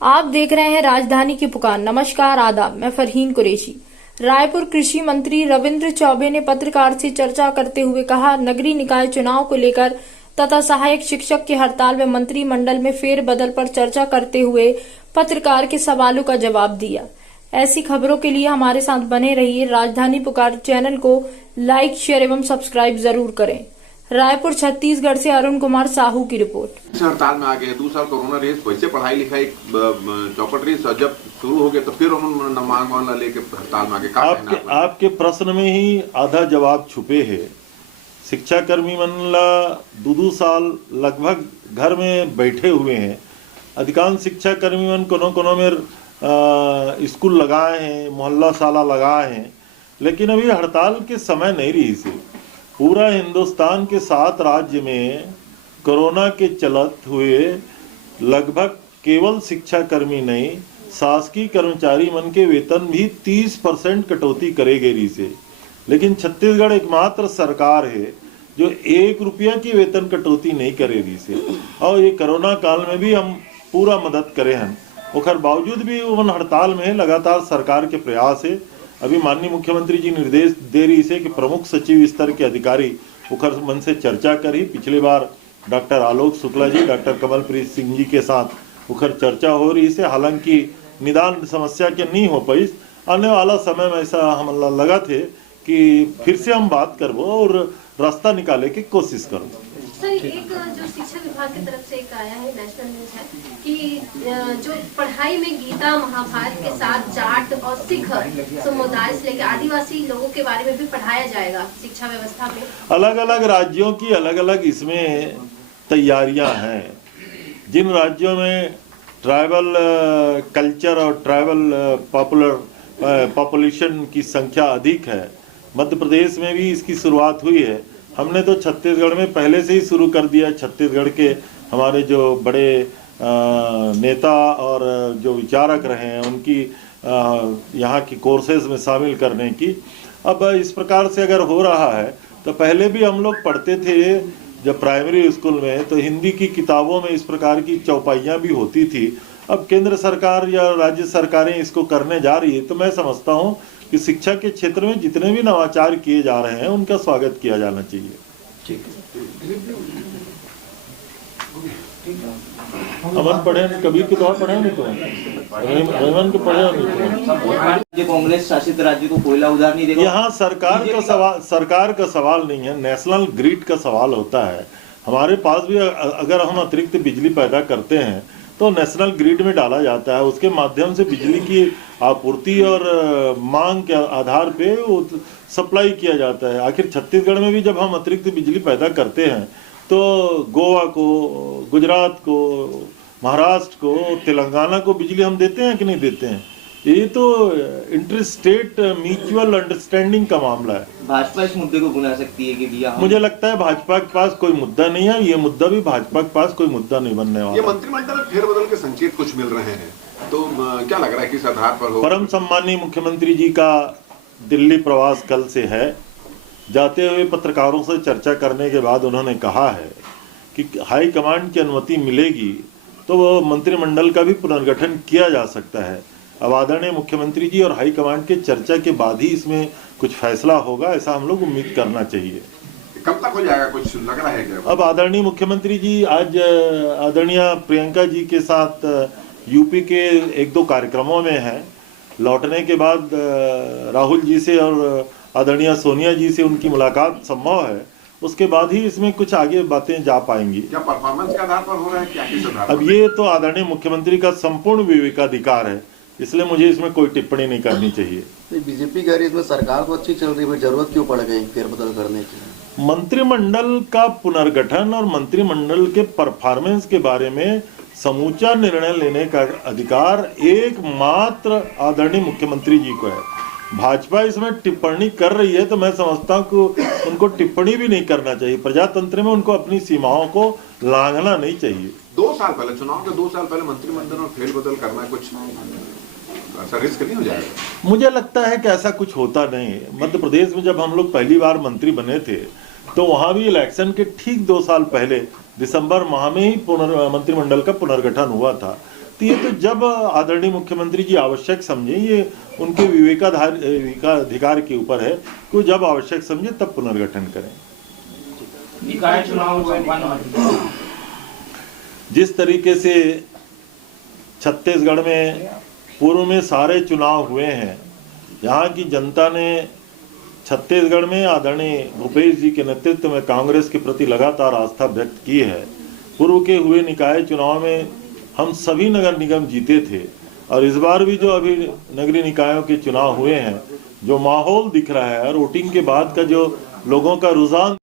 आप देख रहे हैं राजधानी की पुकार। नमस्कार, आदाब, मैं फरहीन कुरैशी। रायपुर कृषि मंत्री रविंद्र चौबे ने पत्रकार से चर्चा करते हुए कहा, नगरीय निकाय चुनाव को लेकर तथा सहायक शिक्षक की हड़ताल में मंत्रिमंडल में फेरबदल पर चर्चा करते हुए पत्रकार के सवालों का जवाब दिया। ऐसी खबरों के लिए हमारे साथ बने रहिए। राजधानी पुकार चैनल को लाइक, शेयर एवं सब्सक्राइब जरूर करें। रायपुर छत्तीसगढ़ से अरुण कुमार साहू की रिपोर्ट। हड़ताल में आ गए, 2 साल कोरोना रेस, वैसे पढ़ाई लिखाई चौपट रेस जब शुरू हो गया तो फिर उन्होंने मांग लेके हड़ताल में आ गए। आपके प्रश्न में ही आधा जवाब छुपे है। शिक्षा कर्मी मंडल 2 साल लगभग घर में बैठे हुए हैं। अधिकांश शिक्षा कर्मी मन कोनो में स्कूल लगाए हैं, मोहल्ला शाला लगाए हैं, लेकिन अभी हड़ताल के समय नहीं रही से। पूरा हिंदुस्तान के 7 राज्य में कोरोना के चलत हुए लगभग केवल शिक्षा कर्मी नहीं, शासकीय कर्मचारी मन के वेतन भी 30% कटौती करे गई से। लेकिन छत्तीसगढ़ एकमात्र सरकार है जो 1 रुपया की वेतन कटौती नहीं करेगी से। और ये कोरोना काल में भी हम पूरा मदद करे हैं, ओकर बावजूद भी उन हड़ताल में लगातार सरकार के प्रयास है। अभी माननीय मुख्यमंत्री जी निर्देश दे रही से कि प्रमुख सचिव स्तर के अधिकारी उखर मन से चर्चा करी। पिछली बार डॉक्टर आलोक शुक्ला जी, डॉक्टर कमलप्रीत सिंह जी के साथ उखर चर्चा हो रही से। हालांकि निदान समस्या के नहीं हो पाई। आने वाला समय में ऐसा हम लगा थे कि फिर से हम बात करबो और रास्ता निकाले की कोशिश करो। सर, एक जो शिक्षा विभाग की तरफ से एक आया है, नेशनल न्यूज है कि जो पढ़ाई में गीता महाभारत के साथ जाट और सिख समुदाय से लेकर आदिवासी लोगों के बारे में भी पढ़ाया जाएगा शिक्षा व्यवस्था में। अलग अलग राज्यों की अलग अलग इसमें तैयारियां हैं। जिन राज्यों में ट्राइबल कल्चर और ट्राइबल पॉपुलेशन की संख्या अधिक है, मध्य प्रदेश में भी इसकी शुरुआत हुई है। हमने तो छत्तीसगढ़ में पहले से ही शुरू कर दिया। छत्तीसगढ़ के हमारे जो बड़े नेता और जो विचारक रहे हैं उनकी यहाँ की कोर्सेज में शामिल करने की। अब इस प्रकार से अगर हो रहा है तो पहले भी हम लोग पढ़ते थे जब प्राइमरी स्कूल में, तो हिंदी की किताबों में इस प्रकार की चौपाइयाँ भी होती थी। अब केंद्र सरकार या राज्य सरकारें इसको करने जा रही है, तो मैं समझता हूँ कि शिक्षा के क्षेत्र में जितने भी नवाचार किए जा रहे हैं उनका स्वागत किया जाना चाहिए। अमन पढ़े कबीर के द्वारा पढ़े नहीं तो रेमन के पढ़े नहीं तो कांग्रेस शासित राज्य को कोयला उधार नहीं देगा। यहाँ सरकार का सवाल नहीं है, नेशनल ग्रिड का सवाल होता है। हमारे पास भी अगर हम अतिरिक्त बिजली पैदा करते हैं तो नेशनल ग्रिड में डाला जाता है। उसके माध्यम से बिजली की आपूर्ति और मांग के आधार पे वो सप्लाई किया जाता है। आखिर छत्तीसगढ़ में भी जब हम अतिरिक्त बिजली पैदा करते हैं तो गोवा को, गुजरात को, महाराष्ट्र को, तेलंगाना को बिजली हम देते हैं कि नहीं देते हैं? ये तो इंटर स्टेट म्यूचुअल अंडरस्टैंडिंग का मामला है। भाजपा इस मुद्दे को भुला सकती है कि दिया? मुझे लगता है भाजपा के पास कोई मुद्दा नहीं है। ये मुद्दा भी भाजपा के पास कोई मुद्दा नहीं बनने वाला। ये मंत्रिमंडल फेरबदल के संकेत कुछ मिल रहे हैं, तो क्या लग रहा है किस आधार पर हो? परम सम्मानीय मुख्यमंत्री जी का दिल्ली प्रवास कल से है। जाते हुए पत्रकारों से चर्चा करने के बाद उन्होंने कहा है कि हाईकमांड की अनुमति मिलेगी तो वो मंत्रिमंडल का भी पुनर्गठन किया जा सकता है। अब आदरणीय मुख्यमंत्री जी और हाईकमांड के चर्चा के बाद ही इसमें कुछ फैसला होगा, ऐसा हम लोग उम्मीद करना चाहिए। कब तक हो जाएगा, कुछ लग रहा है क्या? अब आदरणीय मुख्यमंत्री जी आज आदरणीय प्रियंका जी के साथ यूपी के 1-2 कार्यक्रमों में हैं। लौटने के बाद राहुल जी से और आदरणीय सोनिया जी से उनकी मुलाकात संभव है। उसके बाद ही इसमें कुछ आगे बातें जा पाएंगी। क्या परफॉर्मेंस के आधार पर हो रहा है, क्या किस आधार पर? अब ये तो आदरणीय मुख्यमंत्री का संपूर्ण विवेकाधिकार है, इसलिए मुझे इसमें कोई टिप्पणी नहीं करनी चाहिए। बीजेपी कह रही इसमें सरकार तो अच्छी चल रही है, जरूरत क्यों पड़ गई फेरबदल करने की? मंत्रिमंडल का पुनर्गठन और मंत्रिमंडल के परफॉर्मेंस के बारे में समूचा निर्णय लेने का अधिकार एकमात्र आदरणीय मुख्यमंत्री जी को है। भाजपा इसमें टिप्पणी कर रही है तो मैं समझता हूँ कि उनको टिप्पणी भी नहीं करना चाहिए। प्रजातंत्र में उनको अपनी सीमाओं को लांघना नहीं चाहिए। 2 साल पहले चुनाव के 2 साल पहले मंत्रिमंडल और फेरबदल करना कुछ ऐसा रिस्क नहीं हो जाएगा? मुझे लगता है कि ऐसा कुछ होता नहीं है। मध्य प्रदेश में जब हम लोग पहली बार मंत्री बने थे तो वहां भी इलेक्शन के ठीक 2 साल पहले दिसंबर माह में ही मंत्रिमंडल का पुनर्गठन हुआ था। तो ये तो जब आदरणीय मुख्यमंत्री जी आवश्यक समझे, ये उनके विवेकाधिकार के ऊपर है कि वो जब आवश्यक समझे तब पुनर्गठन करें। निकाय चुनाव संपन्न जिस तरीके से छत्तीसगढ़ में पूर्व में सारे चुनाव हुए हैं, यहाँ की जनता ने छत्तीसगढ़ में आदरणीय भूपेश जी के नेतृत्व में कांग्रेस के प्रति लगातार आस्था व्यक्त की है। पूर्व के हुए निकाय चुनाव में हम सभी नगर निगम जीते थे और इस बार भी जो अभी नगरीय निकायों के चुनाव हुए हैं, जो माहौल दिख रहा है और वोटिंग के बाद का जो लोगों का रुझान